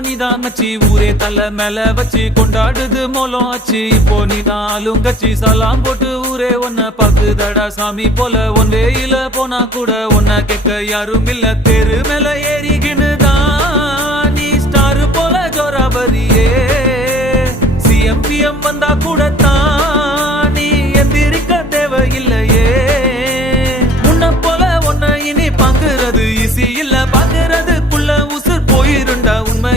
நீதான் மச்சி ஊரே தலை மேல வச்சு கொண்டாடுது மோலம் ஆச்சு இப்போ நீதான் ஆளுங்கச்சி சலாம் போட்டு ஊரே உன்னை பாக்குதடா சாமி போல ஒன் வேயில போனா கூட உன்னை கேட்க யாரும் இல்ல தெரு மேல ஏறிக்கினுதான் நீ ஸ்டார் போல ஜோராபரியே சிஎம் வந்தா கூட தான் நீ எந்திரிக்க தேவையில்லையே உன்னை போல உன்னை இனி பாக்குறது ஈஸி இல்ல பாக்குறதுக்குள்ள உசுர் போயிருண்டா உண்மை